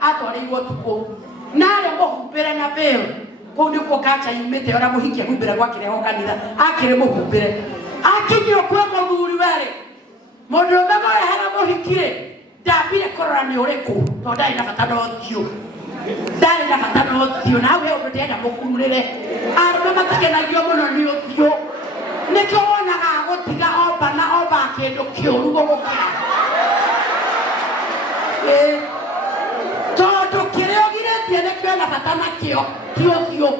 atwarirwo tuko nare muhumbire na veo kundi ko kacha imete ora muhikia humbira gwakire ho kanitha akire muhumbire akinyo kwa muthuri wale mundu mego hera muhikire ndambire korora ni uriku to ndari na bata no thio nawe undu ndenda mukururire arume matakenagio muno ni uthio nikio wonaga gutiga oba kindu kiuru gukira tondu kirio giretie nikio na bata nakio kio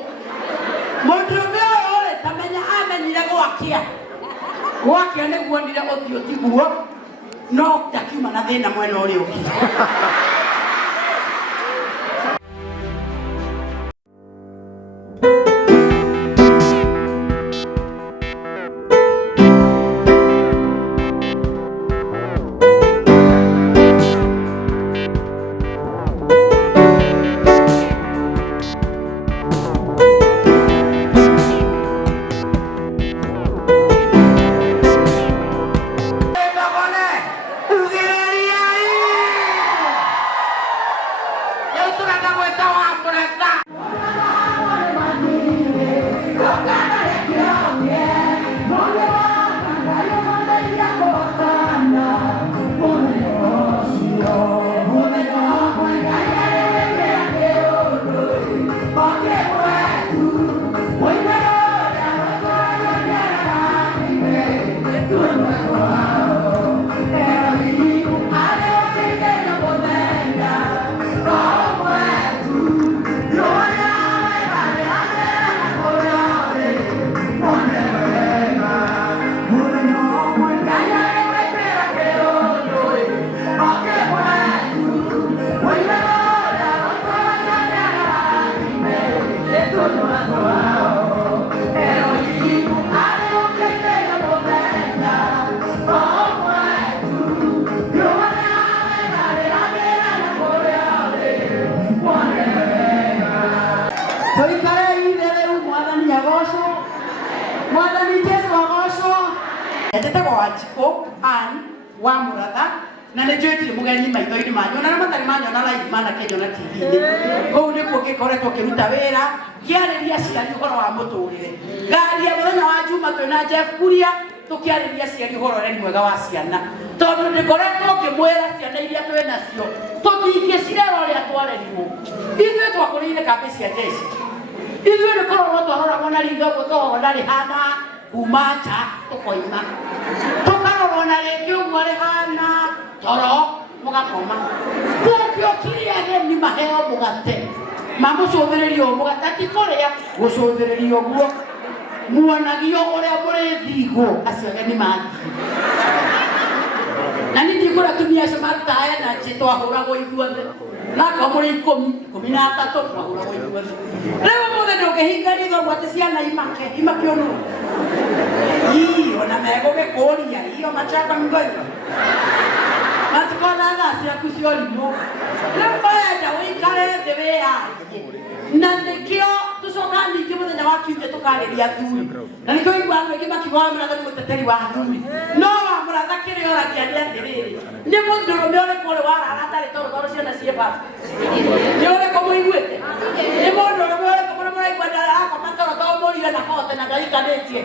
mundu meo tamenya amenyire gwakia niguo ndire uthio tiguo no ndakiuma na thina mwena uri uki wa muratha na ne jwetire mugeni maitho-ini manyu na matari manyu na live mana kenyo na TV-ini kou ni kuo gikoretwo kiruta wira kiariria ciari uhoro wa muturire ngaria muthenya wa Juma twina Jeff Kuria tukiariria ciari uhoro reri mwega wa ciana tondu ndikoretwo ngimwira ciana iria twinacio tutingicirera uria twarerirwo ithuĩ twakũrĩire kambi cia jeshi ithuĩ nĩ korwo twaroragwo na ringo gũtwarwo na rĩhana kuma nja tũkoima tũkarorwo na rĩngĩ ũguo rĩhana toro mũgakoma kũngĩũkirie ageni maheo mũgate mamũcũthĩrĩria mũgate tikũrĩa gũcũthĩrĩria ũguo muonagio ũrĩa mũrĩthigwo acio ageni mathiĩ na nini kũrĩa tumia acio marutaga energy twahũragwo ithuothe nako mũrĩ 13 twahũragwo ithuothe rĩu mũthĩ ndũngĩhinga ritho atĩ ciana imake ũnũ ona megũgĩkũria iyo machaka mgoiva matikona thaa ciaku cia ũrimũ rĩu kwenda ũikare thĩ wĩyarie na nĩkĩo tũcokaga ningĩ mũthenya wa kiumia tũkarĩria athuri na nĩkĩo igua andũ aingĩ makiugaga Mũratha nĩ mũteteri wa athuri no wa Mũratha kĩrĩa ũragia nĩ atĩrĩrĩ nĩ mũndũrũme ũrĩkũ ũrĩ warara atarĩ tondũ ciana ciĩ bata nĩ ũrĩkũ mũiguĩte nĩ mũndũrũme ũrĩkũ mũrĩ mũraigua ndarakoma toro tondũ mũriũ na kote na ndarikanĩtie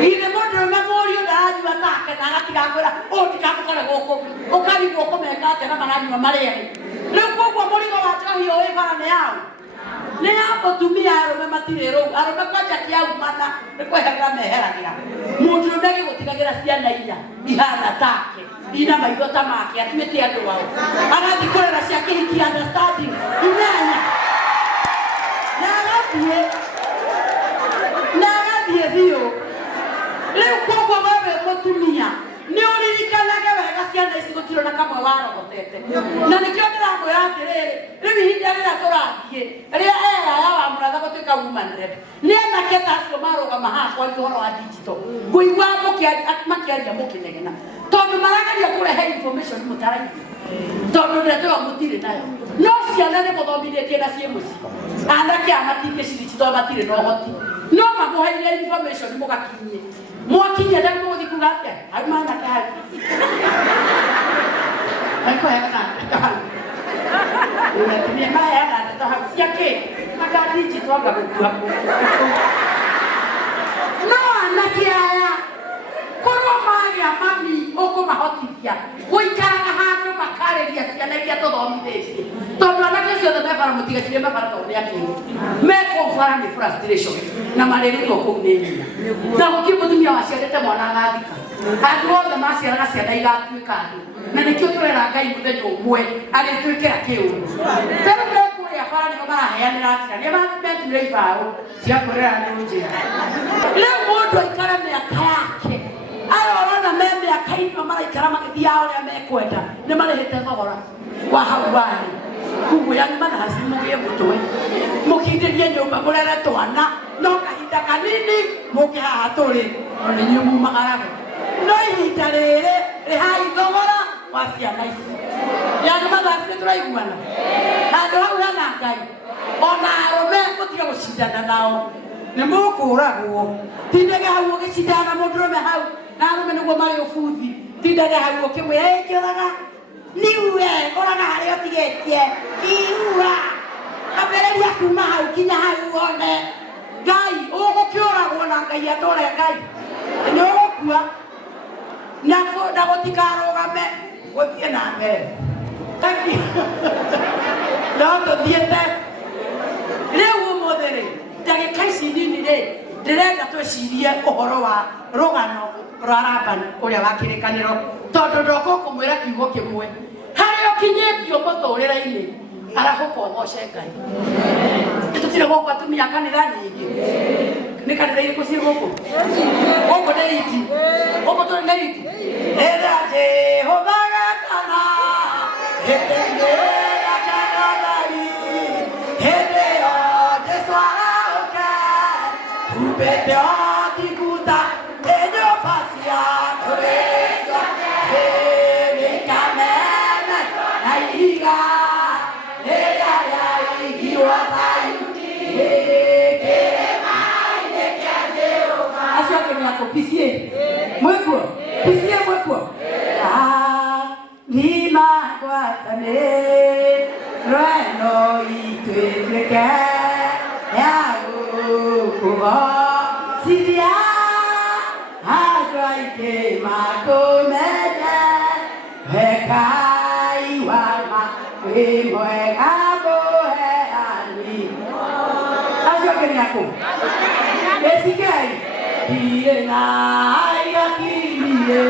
githĩ mũndũrũme mũriũ ndaranyua take na agatiga kwĩra ũtikamũkore gũkũ ũkarigwo kũmeka atĩa na maranyua marĩ erĩ rĩu koguo mũrigo wa njohi ũĩ bara nĩ yaũ nĩ ya mũtumia arũme matirĩ rũu arũme kwanja kĩaumana nĩ kwehera meheragĩra mũndũrũme gĩgũtigagĩra ciana inya ihana take ina maitho ta make atuĩte andũ wao agathiĩ kũrera cia kĩhiki understanding inyanya na agathiĩ biũ rĩu koguo wewe mũtumia nĩ ũririkanage wega ciana ici gũtirĩ na kamwe warogotete na nĩkĩo ndĩramwĩra atĩrĩrĩ rĩu ihinda rĩrĩa tũrathiĩ rĩrĩa ya wa Mũratha gũtuĩka woman rep nĩ anake ta acio marũgama haha kwaria ũhoro wa digital ngũigua makĩaria mũkĩnegena tondũ marageria kũrehe information mũtaraigua tondũ ndeto ĩyo mũtirĩ nayo no ciana nĩ mũthomithĩtie na ciĩ mũciĩ anake a matingĩcirici tondũ matirĩ na ũhoti no mamũheire information mũgakinyie mwakinyia ndari mũgũthiĩ kuga atĩa auma anake hau aikũhega Unatumia maya na atahasia ke. Magadi jitwaga kwa. No anakiaya. Koro mari amami oko mahotithia. Goikaraga handu makareria ciana iria tuthomithitie. Tondu anake ciothe mebara mutigacire mebara tondu yake. Meko fara ni frustration na marerito kuu ni hinya. Na gukimutumia waciarite mwana agathika. Andu othe maciaraga ciana igatuika andu. Na nikio turera Ngai muthenya umwe agituikira kiundu. Pero mekuria fara ni maraheanira atira. Ni batire ibao cia kurera njira. Leo mundu aikara miaka yake. Arona meme akaitwa maraikara magithia uria mekwenda ni marihite thogora wa hawani kugu yangu manasi mugie mutwe mukindirie nyumba murere twana no kahinda kanini muke haha turi oni nyumu magaraga no ihinda riri rihai thogora wa ciana ici yangu manasi ni turaiguana handu hau hena Ngai ona arume mutige gucindana nao ni mukuragwo tindage hau ugicindana mundurume hau na arume niguo mari ubuthi tindage hau ukimwira ikiraga niwe oraga hari otigetie iwa abereria kuma hau kinya hau one Ngai ugukiuragwo na Ngai atore Ngai ni ugukua na gutikarugame guthie na mbere no tuthiete riu umuthiri ndagika ici nini ri ndirenda twicirie uhoro wa rugano rwa Labani uria wa kirikaniro tondu ndoko kumwira kiugo kimwe haria ukinyitio muturire-ini arahuko moce Ngai tutire goko atumia kanitha nyingi ni kanitha iriku ci goko goko ni iti goko turi ni iti era Jehova gatana hetende gatana hede o Jesu aoka ubete o dikuta enyo pasia kuresa hede kamena naiga heda ya igiwa sayuti hede maine kia Jehova asio kenya ko pisie mweko ni magwatane reno itweke ya kubo siria hadraike makomete hekai wama wimwe kabo heani asio kenyako esikai diye na ayakilie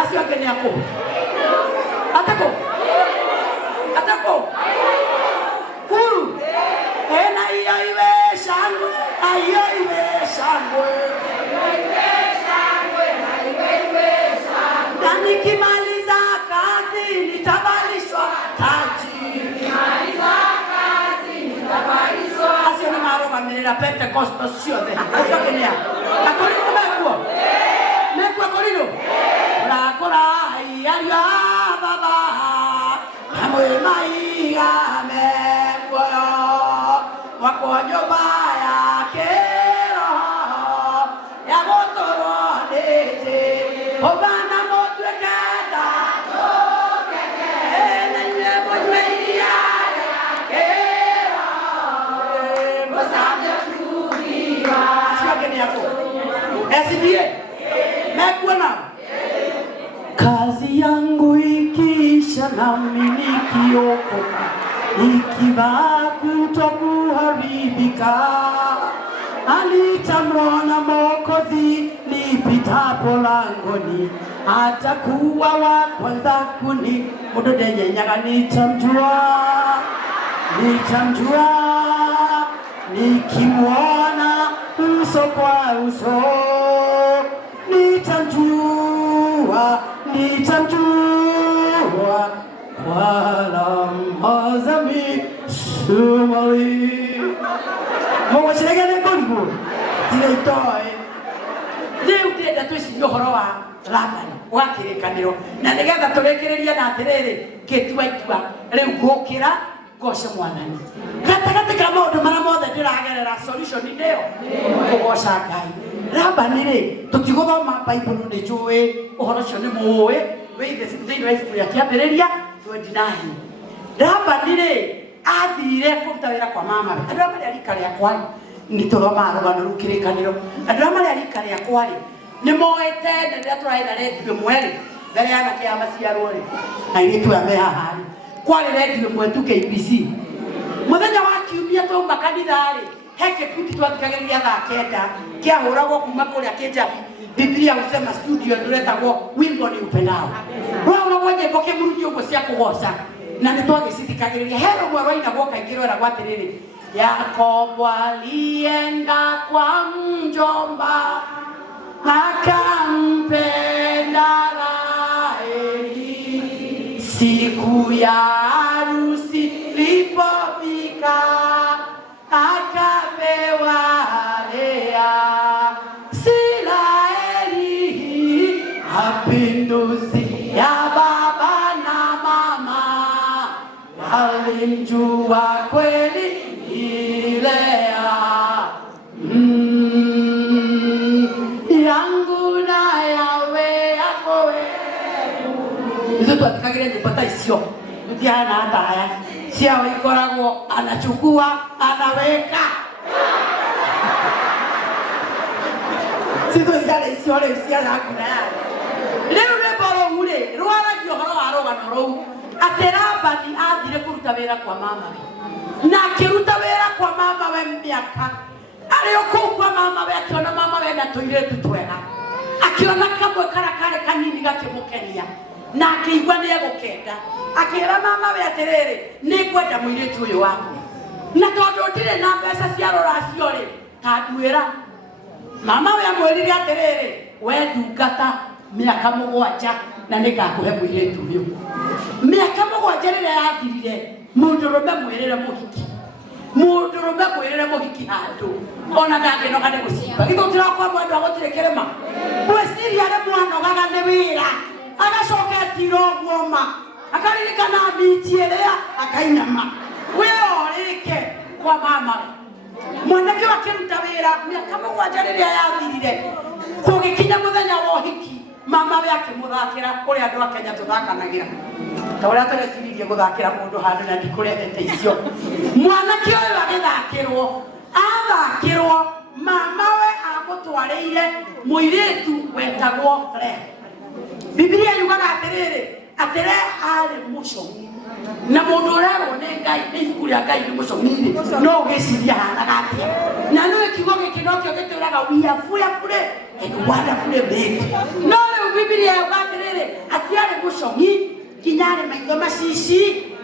asio kenyako atako kuru ena iwe shangwe na nikimaliza kazi nitabalishwa taji asio ni maroma menera Pentecosto siode asio kenya akorino mekuo akorino kora ya baba hamwe mai ame kwa wako joba likiokoka, ikivaa kutokuharibika. Alitamwona Mwokozi nipitapo langoni, atakuwa wa kwanza kuni mudodenyenyaga. Nitamjua nikimwona uso kwa uso, nitamjua wala mazami sumali mwashirega ngoligo tietoe leo tenda twicirio horo wa Labani wa kirikaniro na nigetha turekereria na atiriri kitua riu gukira goce mwathani gatagati ka maundu mara mothe ndiragerera solution ndio kugoca Ngai. Labani ri tutiguthoma Bible ni njui uhoro cio ni muwi thĩinĩ wa ibuku rĩa kĩambĩrĩria 29. Labani rĩ athire kũruta wĩra kwa mama we. Andũ arĩa marĩ rika rĩakwa nĩtũthomaga rũgano rũu kĩrĩkanĩro. Andũ arĩa marĩ rika rĩakwa nĩ moete rĩrĩa tũraenda redio ĩmwe rĩ mbere ya anake a maciarwo rĩ na airĩtu aya me haha rĩ kwarĩ redio ĩmwe tu KBC. Mũthenya wa kiumia twauma kanitha rĩ he gĩkundi twathikagĩrĩria thaa 9 kĩahũragwo kuma kũrĩa Kĩjabi. Biblia husema studio nduretagwo wimbo ni upendao. Wao mmoja ipoke murudi ugo cia kugoca na nitwagicithikagiriria hero mwarwa inagwo kaingiro era gwatiriri. Yakobo alienda kwa mjomba akampenda Raheli, siku ya harusi ilipofika akapewa Lea. Mapinduzi ya baba na mama walimjua kweli Lea. Yangu na yawe yako wewe. Hizo tuatikagire nipata isio kutiana hata haya siya ikoragwo anachukua anaweka. Sito zile isio le siya na kuna leo reboro ule rwaragio horo wa rogano rou ati Labani athire kuruta wira kwa mama we na akiruta wira kwa mama we miaka ario kuu kwa mama we akiona mama we na tuiretu twega akiona kamwe karakare kanini gakimukenia na akiigua ni egukenda akira mama we atiriri ni kwenda muiretu uyu waku na tondu ndire na mbeca cia ruracio ri tanduira mama we amwirire atiriri we ndungata miaka 7 na nikakuhe muiretu uyu. Miaka 7 rĩrĩa yathirire mundurume mwirire muhiki handu ona ndangĩnoga nĩ gũcimba gĩthũkĩra kwa mwendwa gũtirĩ kĩrĩma gwĩciria nĩ mwanogaga nĩ wĩra agacoka etira ũguoma akaririkana miti ĩrĩa akainama wĩorĩke kwa mama mwanake wakĩruta wĩra miaka 7 rĩrĩa yathirire kũgĩkinya mũthenya wa ũhiki mama we akĩmũthakĩra kũrĩa andũ a Kenya tũthakanagira ta ũrĩa tũrecirie gũthakĩra mũndũ handũ na ndikũrehete icio. Mwanake ũyũ athakĩrwo mama we amũtwarĩire mũirĩtu wetagwo Lea. Biblia yugaga atĩrĩrĩ atĩ Lea arĩ mũcomi na mũndũ ũrerwo nĩ Ngai nĩ ibuku rĩa Ngai nĩ mũcomi no ũgĩciria hanaga atĩa na nĩ kiugo gĩkĩ no kĩo gĩtwĩraga we are fearfully and wonderfully made. No rĩu Biblia yugaga atĩrĩrĩ atĩ arĩ mũcomi kinya arĩ maitho macici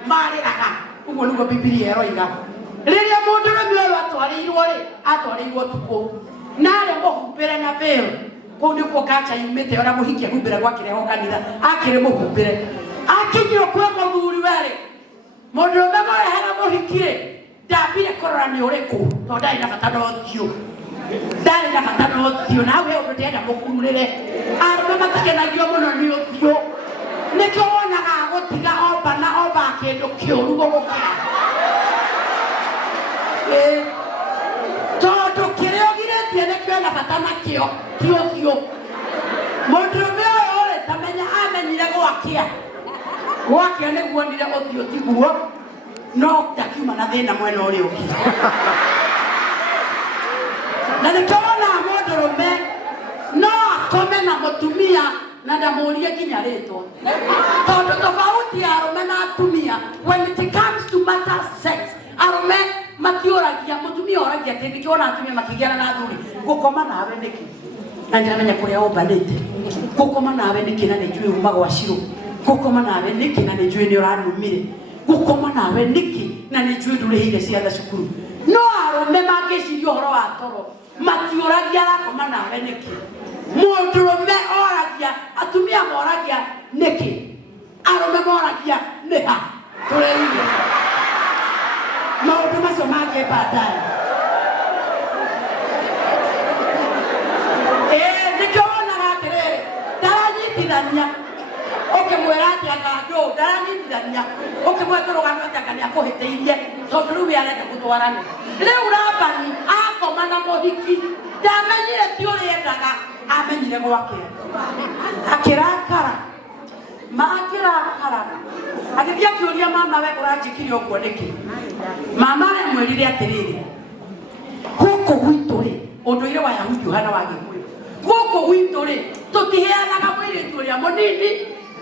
marĩraga. Ũguo nĩguo Biblia ĩroiga. Rĩrĩa mũndũrũme ũyũ atwarĩirwo tukũ na arĩ mũhumbĩre na veil kũu nĩkuo kacha yumĩte ũrĩa mũhiki ehumbĩre gwakĩreho kanitha akĩrĩ mũhumbĩre akinyio kwĩ mũthuri werĩ mũndũrũme mũrehera mũhiki rĩ ndambire kũrora nĩ ũrĩkũ tondũ ndarĩ na bata na ũthiũ na hau he ũndũ ndĩrenda mũkururĩre arũme matakenagio mũno nĩ ũthiũ nĩkĩo wonaga agũtiga omba kĩndũ kĩũru gũgũkĩra tondũ kĩrĩa ũgirĩtie nĩkĩo na bata nakĩo ti ũthiũ. Mũndũrũme ũyũ rĩ tamenya amenyire gwakĩa nĩguo nire ũthiũ tiguo no ndakiuma na thĩna mwena ũrĩa ũngĩ na nĩkĩo wona mũndũrũme no akome na mũtumia na ndamuria kinya rĩtwa tondu tofauti ya arũme na atumia when it comes to matter sex arũme matiũragia mũtumia oragia atĩ ndĩkĩona atumia makĩgiana na athuri gũkoma nawe nĩkĩ na ndiramenya kũrĩa ũmbanĩte gũkoma nawe nĩkĩ na nĩnjũĩ uma gwa Shiro gũkoma nawe nĩkĩ na nĩnjũĩ nĩ ũranumire gũkoma nawe nĩkĩ na nĩnjũĩ ndũrĩhire ciana cukuru no arũme mangĩciria ũhoro wa toro matiũragia arakoma nawe nĩkĩ mũndũrũme oragia atumia moragia nĩkĩ arũme moragia nĩha tũrĩire maũndũ macio mangĩ baadaye nĩkĩo wonaga atĩrĩrĩ ndaranyitithania ũkĩmwĩra atĩ anga ndũ ndaranyitithania ũkĩmwĩra tũrũgame atĩ anga nĩakũhĩtĩirie tondũ rĩu we arenda gũtwarana rĩu Labani akoma na mũhiki ndamenyire ti ũrĩa endaga amenyire gwake akĩrakara agĩthiĩ akĩũria mama we ũranjĩkire ũguo nĩkĩ mama we amwĩrire atĩrĩrĩ gũkũ gwitũ-rĩ ũndũire wa Yahudi ũhana wa Gĩkũyũ gũkũ gwitũ-rĩ tũtiheanaga mũirĩtu ũrĩa mũnini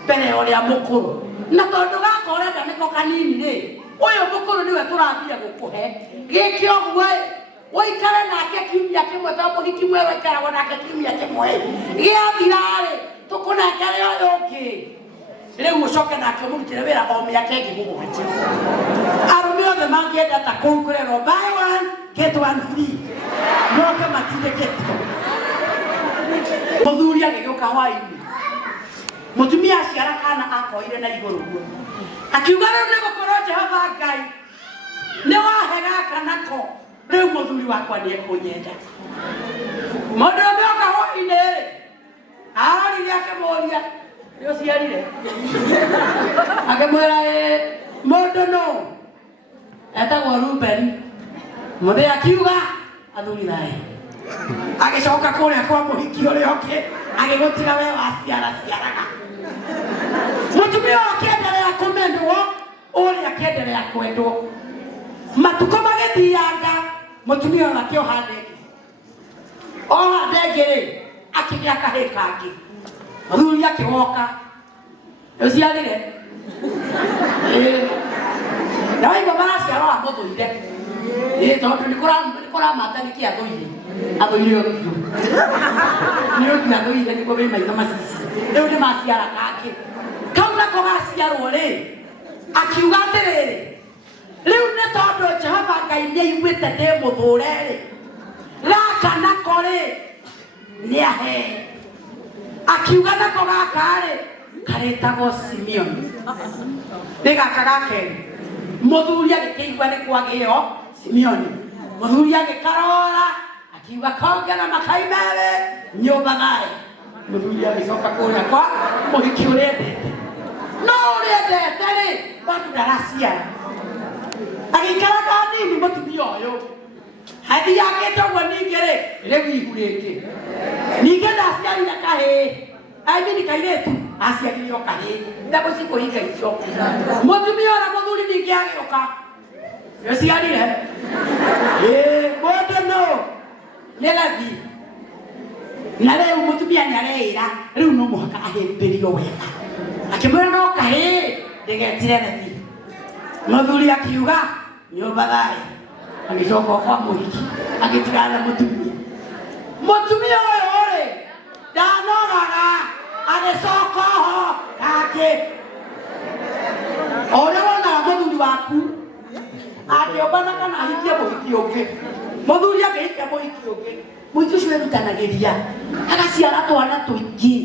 mbere ya ũrĩa mũkũrũ na tondũ gaka ũrenda nĩko kanini-rĩ ũyũ mũkũrũ nĩwe tũrambia gũkũhe gĩkĩ ũguo-ĩ ũikare nake kiumia kĩmwe tondũ mũhiki mwerũ aikaragwo nake kiumia kĩmwe gĩathira-rĩ tũkũnengere ũyũ ũngĩ rĩu ũcoke nake ũmũrutĩre wĩra o mĩaka ĩngĩ mũgwanja arũme othe mangĩenda ta kũu kũrerwo buy one get one free moke matindĩkĩtio mũthuri agĩgĩũka hwaĩ-inĩ mũtumia aciara kana akoire na igũrũ guo akiuga rĩu nĩgũkorwo Jehova Ngai nĩwahe gaka nako rĩu mũthuri wakwa nĩekũnyenda mũndũrũme oka hwaĩ-inĩ arorire akĩmũria nĩũciarire akĩmwĩra mũndũ no etagwo Ruben mũthĩ akiuga athuri thayũ agĩcoka kũrĩa kwa mũhiki ũrĩa ũngĩ agĩgũtiga we waciaraga mũtumia akĩendelea kũmendwo ũrĩa akĩendelea kwendwo matukũ magĩthianga mũtumia ũyũ akĩoha ndege oha ndege-rĩ akĩgĩa kahĩĩ kangĩ mũthuri akĩgoka nĩũciarire na waigua maraciarwo a mũthũire tondũ nĩkũramata nĩkĩ athũire ũthiũ nĩũthi athũire nĩguo wĩ maitho macici rĩu nĩmaciara kangĩ kau nako gaciarwo-rĩ akiuga atĩrĩrĩ rĩu nĩ tondũ Jehova Ngai nĩaiguĩte ndĩ mũthũre-rĩ gaka nako-rĩ nĩahe akiuga nako gaka-rĩ karĩtagwo Simeoni nĩ gaka gakerĩ mũthuri agĩkĩigua nĩ kwagĩo Simeoni mũthuri agĩkarora akiuga kongera makai merĩ nyũmba thayũ mũthuri agĩcoka kũrĩa kwa mũhiki ũrĩa endete no ũrĩa endete-rĩ bado ndaraciara agĩikaraga nini mũtumia ũyũ athiakĩte ũguo ningĩ-rĩ rĩu ihu rĩngĩ ningĩ ndaciarire kahĩĩ aimini kairĩtu aciarire o kahĩĩ ndagũ cikũhinga icio mũtumia ũrĩa mũthuri ningĩ agĩũka nĩũciarire mũndũ no nĩ Levi na rĩu mũtumia nĩareĩra rĩu no mũhaka ahĩmbĩrio wega akĩmwĩra no kahĩĩ ndĩgetire Levi mũthuri akiuga nyũmba thayũ agĩcoka kwa mũhiki agĩtigana mũtumia ũyũ-rĩ ndanogaga agĩcoka ho kangĩ ũrĩa wonaga mũthuri waku angĩũmbana kana ahikie mũhiki ũngĩ mũthuri angĩhikia mũhiki ũngĩ mũhiki ũcio erutanagĩria agaciara twana tũingĩ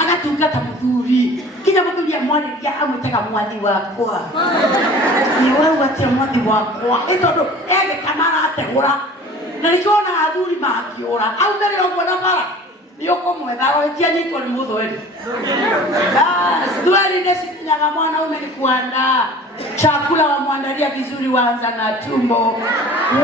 agatungata mũthuri kinya mũthuri amwarĩria amwĩtaga mwathi wakwa nĩwauga tia mwathi wakwa ĩ tondũ egĩkama arategũra na nĩkĩo wonaga athuri mangĩũra aumĩrĩra ũguo na bara nĩũkũmwetha ohĩtia nyitwo nĩ mũthweri thweri nĩcikinyaga mwanaume ni kuandaa chakula, wamwandalia vizuri, waanza na tumbo,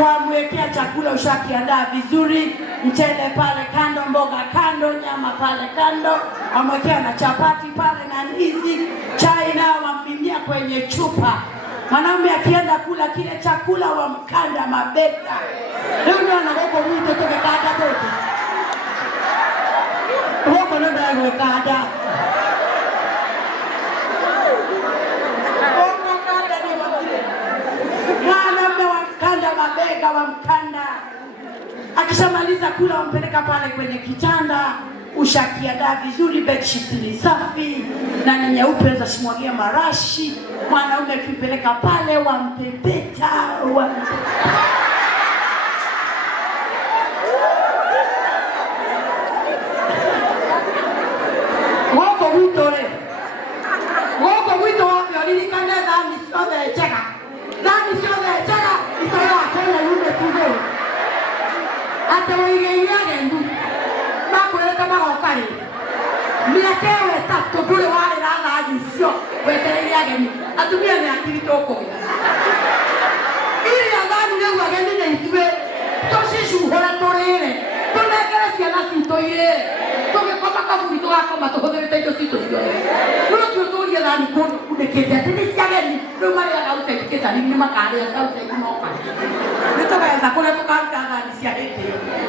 wamwekea chakula ushakiandaa vizuri, mchele pale kando, mboga kando, nyama pale kando, wamwekea na chapati pale na ndizi, chai nao wamiminia kwenye chupa. Mwanaume akienda kula kile chakula wamkanda mabega. Leo ndio anagoko wito toke kada toke. Wako ndio anagoko kada. wa mkanda. Akishamaliza kula wampeleka pale kwenye kitanda, ushakiadaa vizuri, bedsheet ni safi na ni nyeupe za shimwagia marashi. Mwanaume akipeleka pale wampepeta wako witore wako wito wapi alilikane dhani siode cheka isaya akona yume tuge ate waigeire ndu makuleta magokari miakewe tatu kule wale na ajisio wetereire ageni atumia ni akirito ili agani leo ageni na itwe toshishu hora torere tonekere ciana citoire tugikoma kaburi tugakoma tuhutherete indo citu ciothe no tuturie thani kundikite ati ni ciageni riu mariaga utetikita ni makaria sauti kunoka nitogeza kuria tukaruta thani cia hindi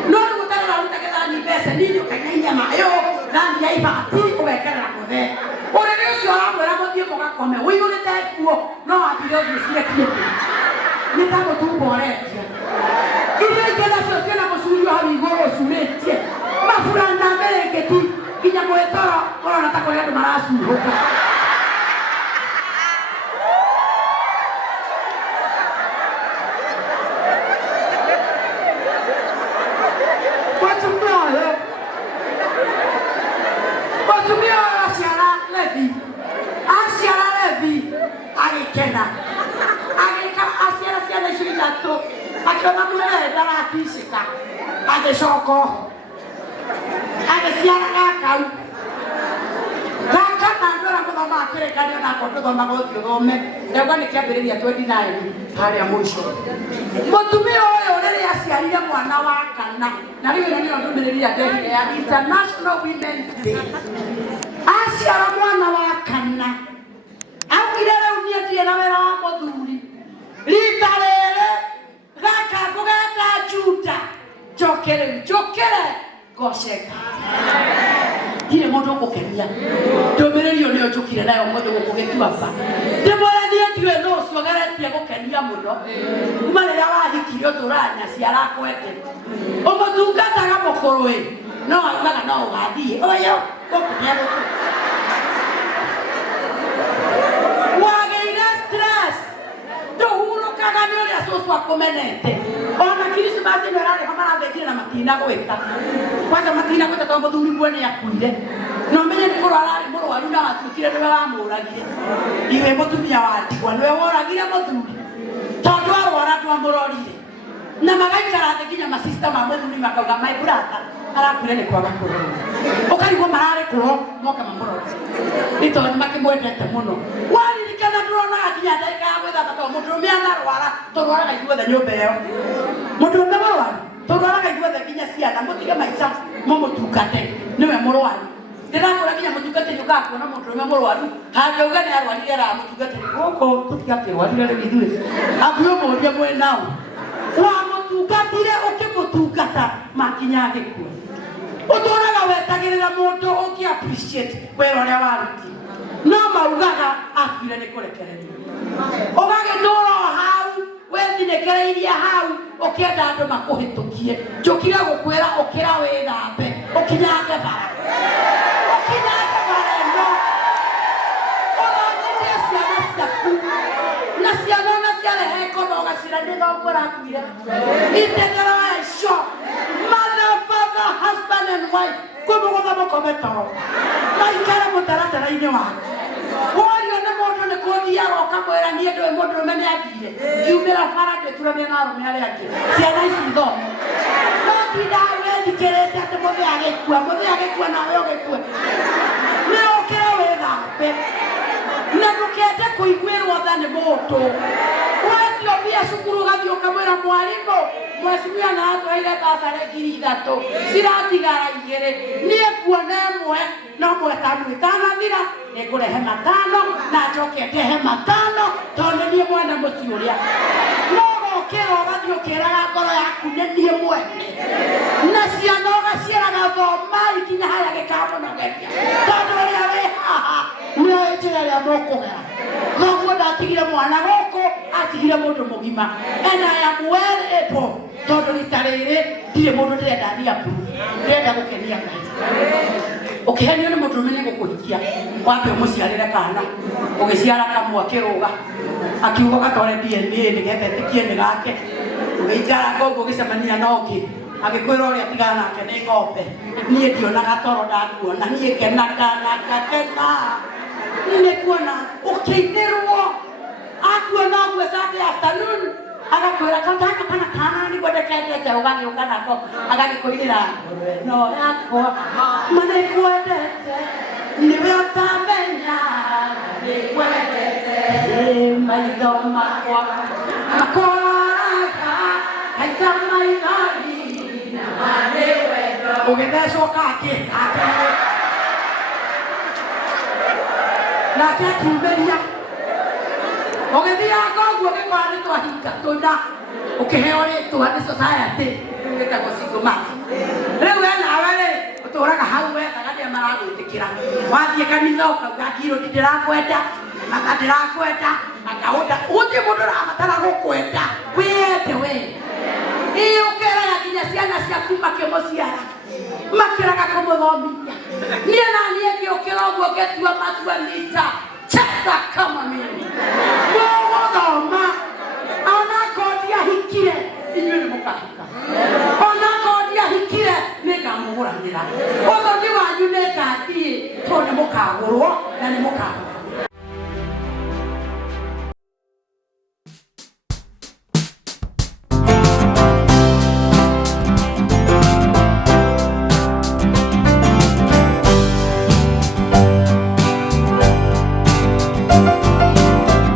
no riu gutarira utage thani mbeca nini ukainya mayo thani ya ibati ugekerera muthe uriri ucio aramwira muthie mugakome wiyurite kuo no athire uthie cirekie nitagutumboretie iria ingena cio ciena mucurio hau iguru ucurĩtie mabura na merengeti kinya mwĩtoro ũrona ta kũrĩ andũ maracuhũka watumia aciara Levi agĩkena aciara ciana icio ithatũ akiona mũnene ndaratishĩka agĩcoka agĩciara gakau gaka na ndora mũthoma akĩrĩkania nako ndũthomaga ũthiĩ ũthome ndauga nĩ kĩambĩrĩria 29 harĩa mũico. Mũtumia ũyũ rĩrĩa aciarire mwana wa kana na rĩu ĩno nĩyo ndũmĩrĩri ndehire ya International Women's Day, aciara mwana wa kana augire rĩu niĩ ndirĩ na wĩra wa mũthuri rita rĩrĩ gaka ngũgeta Juda njũkĩre ngoceka ndirĩ mũndũ ũgũkenia ndũmĩrĩri nĩyo njũkire nayo mũndũ gũkũgĩtua ba ndĩmwĩre niĩ ndiũĩ nũ ũcio geretie gũkenia mũno kuma rĩrĩa wahikire ũtũranya ciarakwende ũmũtungataga mũkũrũ no augaga no ũgathiĩ ũyũ gũkũnia gũkũ wagĩire stress ndũhurũkaga nĩ ũrĩa cũcũ akũmenete ona Krismasi ĩno ĩrarĩho marathĩnjire na matinagwĩta kwanza matinagwĩta tondũ mũthuri guo nĩ akuire no menye nĩ kũrwara arĩ mũrwaru na watuĩkire nĩwe wamũragire iwe mũtumia wa ndigwa nĩwe woragire mũthuri tondũ arwara ndwamũrorire na magaikara thĩ nginya masista ma mũthuri makauga my brother arakuire nĩ kwaga kũrorwo ũkarigwo mararĩ kũro moka mamũrore nĩ tondũ nĩmakĩmwendete mũno waririkana ndũronaga nginya ndagĩka ya gwĩthamba tondũ mũndũrũme anarwara tũrwaraga ithuothe nyũmba ĩyo mũndũrũme mũrwaru tũrwaraga ithuothe nginya ciana mũtige maica mũmũtungate nĩwe mũrwaru ndĩrakũra nginya mũtungate nĩũkaga kuona mũndũrũme mũrwaru hangĩuga nĩ arwarire ra mũtungate gũkũ tũtigakĩrwarire rĩu ithuĩ akuo mũũrie mwĩnao wamũtungatire ũkĩmũtungata makinya gĩkuo ũtũraga wetagĩrĩra mũndũ ũngĩ appreciate wĩra ũrĩa waruti no maugaga akuire nĩ kũrekereria ũgagĩtũra hau wethinĩkĩrĩirie hau ũkĩenda andũ makũhĩtũkie njũkire gũkwĩra ũkĩra wĩthambe ũkinyange bara ĩno ũronyithie ciana ciaku na ciana ona ciarehe ngoma ũgacira nĩ thoguo ũrakuire itendero eco mother, father, husband and wife kũmũgũtha mũkome toro maikare mũtaratara-inĩ wake worio nĩ mũndũ nĩ kũthiaga ũkamwĩra niĩ ndũĩ mũndũrũme nĩ athire ngiumĩra bara ndĩturanĩe na arũme arĩa angĩ ciana ici thome no tindaga wethikĩrĩte atĩ mũthĩ agĩkua nawe ũgĩkue nĩ ũkĩre wĩthambe na ndũkende kũiguĩrwo tha nĩ mũndũ wetio mbia cukuru ũgathiĩ ũkamwĩra mwarimũ mwecimia na atwaire basarĩ 3,000 ciratigara 2 niĩ kuona ĩmwe no mwetanu ĩtanathira nĩngũrehe 5 na njoke ndehe 5 tondũ niĩ mwene mũciĩ ũrĩa no gũkĩra ũgathiĩ ũkĩraga ngoro yaku nĩ niĩ mwene na ciana ũgaciĩraga thoma ikinya harĩa gĩkamũnogeria tondũ ũrĩa wĩ haha nĩoĩ njĩra ĩrĩa mũkũgera thoguo ndatigire mwana gũkũ atigire mũndũ mũgima and I am well able ritarĩrĩ ndirĩ mũndũ ndĩrenda approve ndĩrenda gũkenia Ngai ũkĩhenio nĩ mũndũ ũmenye gũkũhikia wambe ũmũciarĩre kana ũgĩciara kamwe akĩrũga akiuga gatware DNA nĩgetha ĩtĩkie nĩ gake ũgĩikara koguo ũgĩcemania na ũngĩ agĩkwĩra ũrĩa tigana nake nĩ ng'ombe niĩ ndionaga toro ndakuona niĩ kenaga ngakena nĩ kuona ũkĩinĩrwo akuona ũguo Sunday afternoon agakwĩra katana kana nĩ gwendekete ũgagĩũka nako agagĩkwĩrĩra no yakwa mana kwendete niwe ũtamenya nĩ kwendete maitho makwa makoraga haita maithori na marĩ wendo ũgĩthecwo kangĩ nake akiumĩria ũgĩthiaga koguo ũgĩkora nĩ twahinga tũna ũkĩheo rĩtwa nĩ society gĩtagwo single mother rĩu we nawe rĩ ũtũraga hau wethaga nĩa maragwĩtĩkĩra wathiĩ kanitha ũkauga ngirũ ndĩrakwenda maka ndĩrakwenda akaũnda gũthiĩ mũndũ ũrabatara gũkwenda wĩende we ũkeraga nginya ciana ciaku makĩmũciara makĩraga kũmũthomithia niĩ na niĩ ngĩũkĩra ũguo ngĩtua matua nita cheza kama mimi gũthoma ona kodia hikire inyuĩ nĩ mũkahika ona kodia hikire nĩ ngamũgũranĩra ũthoni wanyu nĩ ngathiĩ tondũ nĩ mũkagũrwo na nĩ mũkagũrwo